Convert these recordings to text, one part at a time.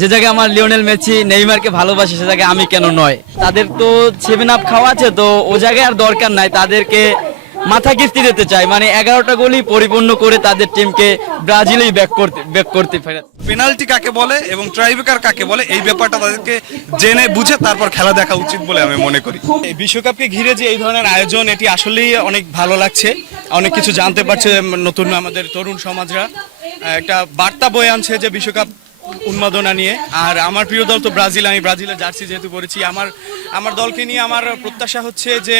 যে জায়গায় আমার লিওনেল মেসি নেইমারকে ভালোবাসি সে জায়গায় আমি কেন নয়। তাদের তো 7 আপ খাওয়া আছে, তো ও জায়গায় আর দরকার নাই, তাদেরকে মাথা কিস্তি দিতে চাই, মানে 11টা গোলই পরিপূর্ণ করে তাদের টিমকে ব্রাজিলেই ব্যাক করতে পারে। পেনাল্টি কাকে বলে এবং ট্রাইব্রেকার কাকে বলে এই ব্যাপারটা তাদেরকে জেনে বুঝে তারপর খেলা দেখা উচিত বলে আমি মনে করি। এই বিশ্বকাপকে ঘিরে যে এই ধরনের আয়োজন, এটি আসলেই অনেক ভালো লাগছে। অনেক কিছু জানতে পারছে নতুন আমাদের তরুণ সমাজরা, একটা বার্তা বয়ে আনছে যে বিশ্বকাপ উন্মাদনা নিয়ে। আর আমার প্রিয় দল তো ব্রাজিল, আমি ব্রাজিলের জার্সি যেহেতু পরেছি, আমার দলকে নিয়ে আমার প্রত্যাশা হচ্ছে যে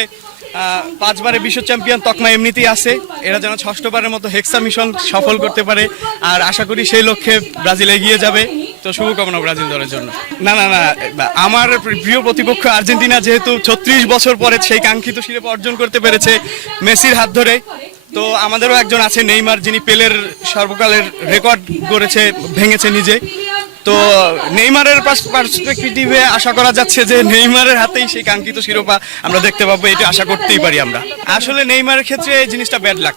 5 বারের বিশ্ব চ্যাম্পিয়ন তকমা এমনিতেই আছে, এরা যেন 6ষ্ঠবারের মতো হেক্সা মিশন সফল করতে পারে। আর আশা করি সেই লক্ষ্যে ব্রাজিল এগিয়ে যাবে। তো শুভকামনা ব্রাজিল দলের জন্য। না, আমার প্রিয় প্রতিপক্ষ আর্জেন্টিনা যেহেতু 36 বছর পরে সেই কাঙ্ক্ষিত শিরোপা অর্জন করতে পেরেছে মেসির হাত ধরে, তো আমাদেরও একজন আছে নেইমার, যিনি পেলের সর্বকালের রেকর্ড ভেঙেছে নিজে। তো নেইমারের পার্সপেক্টিভে আশা করা যাচ্ছে যে নেইমারের হাতেই সেই কাঙ্ক্ষিত শিরোপা আমরা দেখতে পাবো, এটা আশা করতেই পারি আমরা। আসলে নেইমারের ক্ষেত্রে এই জিনিসটা ব্যাড লাক,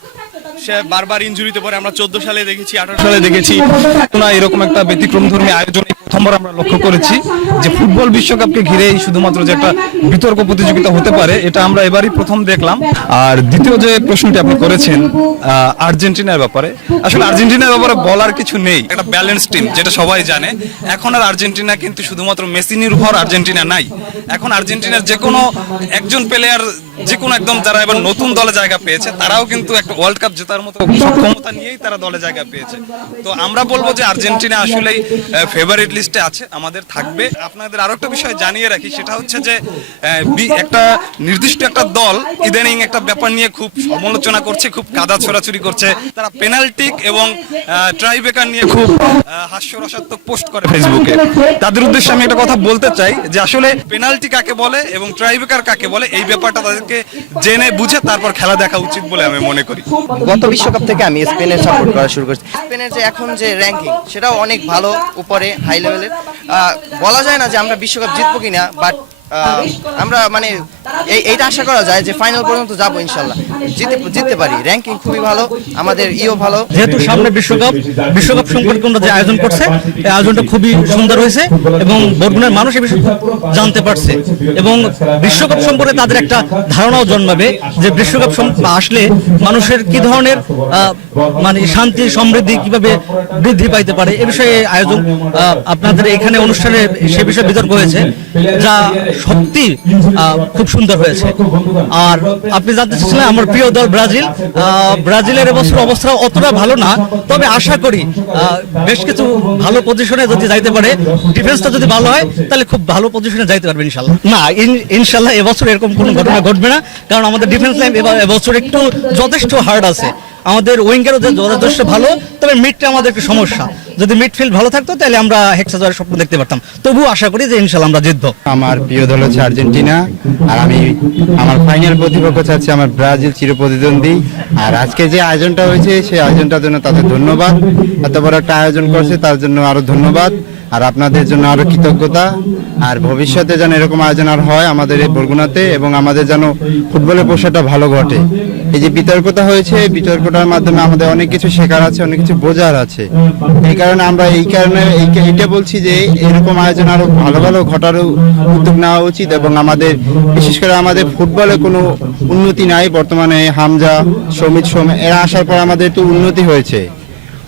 সে বারবার ইনজুরিতে পড়ে। আমরা 14 সালে দেখেছি, 18 সালে দেখেছি। না, এরকম একটা ব্যতিক্রমধর্মী আয়োজন প্রথমবার আমরা লক্ষ্য করেছি যে ফুটবল বিশ্বকাপকে ঘিরেই শুধুমাত্র যে একটা বিতর্ক প্রতিযোগিতা হতে পারে, এটা আমরা এবারই প্রথম দেখলাম। আর দ্বিতীয় যে প্রশ্নটি আপনি করেছেন আর্জেন্টিনার ব্যাপারে, আসলে আর্জেন্টিনার ব্যাপারে বলার কিছু নেই। একটা ব্যালেন্স টিম, যেটা সবাই জানে। এখন আর আর্জেন্টিনা কিন্তু শুধুমাত্র মেসি নির্ভর আর্জেন্টিনা নাই। এখন আর্জেন্টিনার যে কোনো একজন প্লেয়ার, যে কোনো একদম যারা এবার নতুন দলে জায়গা পেয়েছে, তারাও কিন্তু একটা ওয়ার্ল্ড কাপ জেতার মতো সক্ষমতা নিয়েই তারা দলে জায়গা পেয়েছে। তো আমরা বলবো যে আর্জেন্টিনা আসলেই ফেভারিট লিস্টে আছে, আমাদের থাকবে। আপনাদের আরো একটা বিষয় জানিয়ে রাখি, সেটা হচ্ছে যে একটা নির্দিষ্ট একটা দল ইদানিং একটা ব্যাপার নিয়ে খুব সমালোচনা করছে, খুব কাদা ছোড়াছুরি করছে। তারা পেনাল্টি এবং ট্রাইব্রেকার নিয়ে খুব হাস্যরসাত্মক পোস্ট করে ফেসবুকে। তাদের উদ্দেশ্যে আমি একটা কথা বলতে চাই যে আসলে পেনাল্টি কাকে বলে এবং ট্রাইব্রেকার কাকে বলে এই ব্যাপারটা তাদেরকে জেনে বুঝে তারপর খেলা দেখা উচিত বলে আমি মনে করি। গত বিশ্বকাপ থেকে আমি স্পেনের সাপোর্ট করা শুরু করেছি। স্পেনের যে এখন যে র্যাঙ্কিং, সেটাও অনেক ভালো, উপরে হাই লেভেলের। বলা যায় না যে আমরা বিশ্বকাপ জিতবো কিনা, বাট আমরা মানে এইটা আশা করা যায় যে ফাইনাল পর্যন্ত যাবো ইনশাল্লাহ, জিততে পারি। র্যাঙ্কিং খুবই ভালো, আমাদের ভালো। যেহেতু সামনে বিশ্বকাপ সংকটপূর্ণ যে আয়োজন করছে, এই আয়োজনটা খুবই সুন্দর হয়েছে এবং বরগুনার মানুষ এই বিষয়ে জানতে পারছে এবং বিশ্বকাপ সম্পর্কে তাদের একটা ধারণাও জন্মাবে যে বিশ্বকাপ আসলে মানুষের কি ধরনের মানে শান্তি সমৃদ্ধি কিভাবে বৃদ্ধি পাইতে পারে। এ বিষয়ে আয়োজন আপনাদের এখানে অনুষ্ঠানে সে বিষয়ে বিতর্ক হয়েছে, যা সত্যি খুব সুন্দর হয়েছে। আর আপনি জানতে চাচ্ছিলেন আমার প্রিয় দল ব্রাজিলের এবছর অবস্থা অতটা ভালো না, তবে আশা করি বেশ কিছু ভালো পজিশনে যদি যাইতে পারে, ডিফেন্সটা যদি ভালো হয় তাহলে খুব ভালো পজিশনে যাইতে পারবে ইনশাল্লাহ। না, ইনশাল্লাহ এবছর এরকম কোনো ঘটনা ঘটবে না, কারণ আমাদের ডিফেন্স লাইন এবছর একটু যথেষ্ট হার্ড আছে। আমাদের উইঙ্গারও যথেষ্ট ভালো, তবে মিডটা আমাদের একটু সমস্যা। যদি মিডফিল্ড ভালো থাকতো তাহলে আমরা হেক্সা জয়ের স্বপ্ন দেখতে পারতাম। তবুও আশা করি যে ইনশাল্লাহ আমরা জিতবো। আমার প্রিয় দল হচ্ছে আর্জেন্টিনা, আর আমি আমার ফাইনাল প্রতিপক্ষ চাচ্ছি আমার ব্রাজিল, চিরপ্রতিদ্বন্দ্বী। আর আজকে যে আয়োজনটা হয়েছে সেই আয়োজনটার জন্য তাদের ধন্যবাদ। এত বড় একটা আয়োজন করছে তার জন্য আরো ধন্যবাদ, আর আপনাদের জন্য আরো কৃতজ্ঞতা। আর ভবিষ্যতে যেন এরকম আয়োজন আর হয় আমাদের এই বরগুনাতে, এবং আমাদের যেন ফুটবলের প্রসারটা ভালো ঘটে। এই যে বিতর্কতা হয়েছে, বিতর্কটার মাধ্যমে আমাদের অনেক কিছু শেখার আছে, অনেক কিছু বোঝার আছে। এই কারণে আমরা এইটা বলছি যে এরকম আয়োজন আরো ভালো ভালো ঘটারও উদ্যোগ নেওয়া উচিত। এবং আমাদের বিশেষ করে আমাদের ফুটবলে কোনো উন্নতি নাই বর্তমানে। হামজা, সমিত এরা আসার পর আমাদের একটু উন্নতি হয়েছে।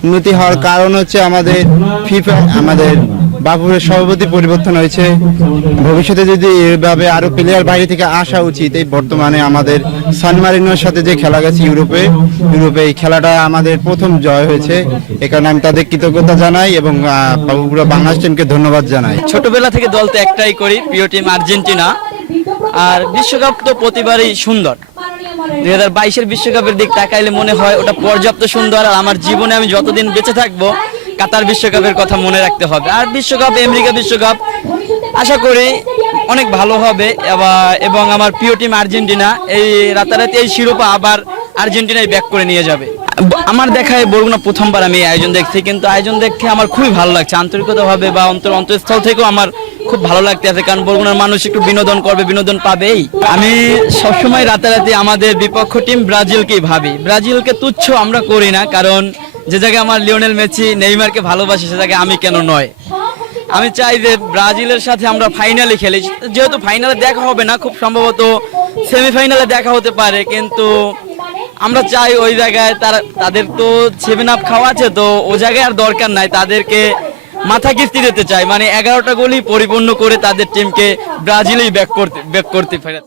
উন্নতি হওয়ার কারণ হচ্ছে আমাদের ফিফা, আমাদের বাফুফের সভাপতি পরিবর্তন হয়েছে। ভবিষ্যতে যদি এভাবে আরো প্লেয়ার বাইরে থেকে আসা উচিত। এই বর্তমানে আমাদের সান মারিনোর সাথে যে খেলা গেছে ইউরোপে এই খেলাটা আমাদের প্রথম জয় হয়েছে। এ কারণে আমি তাদের কৃতজ্ঞতা জানাই এবং পুরো বাংলাদেশ টিমকে ধন্যবাদ জানাই। ছোটবেলা থেকে দল তো একটাই করি, প্রিয় টিম আর্জেন্টিনা। আর বিশ্বকাপ তো প্রতিবারই সুন্দর। 2022-এর বিশ্বকাপের দিক তাকাইলে মনে হয় ওটা পর্যাপ্ত সুন্দর। আর আমার জীবনে আমি যতদিন বেঁচে থাকবো কাতার বিশ্বকাপের কথা মনে রাখতে হবে। আর বিশ্বকাপ, আমেরিকা বিশ্বকাপ আশা করি অনেক ভালো হবে। এবং আমার প্রিয় টিম আর্জেন্টিনা এই রাতারাতি এই শিরোপা আবার আর্জেন্টিনায় ব্যাক করে নিয়ে যাবে। আমার দেখায় বরগুনা প্রথমবার আমি এই আয়োজন দেখছি, কিন্তু আয়োজন দেখে আমার খুবই ভালো লাগছে। আন্তরিকতাভাবে বা অন্তঃস্থল থেকেও আমার খুব ভালো লাগতে আছে, কারণ বরগুনার মানুষ একটু বিনোদন করবে, বিনোদন পাবেই। আমি সবসময় রাতারাতি আমাদের বিপক্ষ টিম ব্রাজিলকেই ভাবি। ব্রাজিলকে তুচ্ছ আমরা করি না, কারণ যে জায়গায় আমার লিওনেল মেসি নেইমারকে ভালোবাসি সে জায়গায় আমি কেন নয়। আমি চাই যে ব্রাজিলের সাথে আমরা ফাইনালে খেলি, যেহেতু ফাইনালে দেখা হবে না, খুব সম্ভবত সেমিফাইনালে দেখা হতে পারে, কিন্তু আমরা চাই ওই জায়গায় তাদের তো 7 আপ খাওয়া আছে, তো ও জায়গায় আর দরকার নাই, তাদেরকে মাথা কিস্তি দিতে চাই, মানে 11টা গোলই পরিপূর্ণ করে তাদের টিমকে ব্রাজিলেই ব্যাক করতে পারে।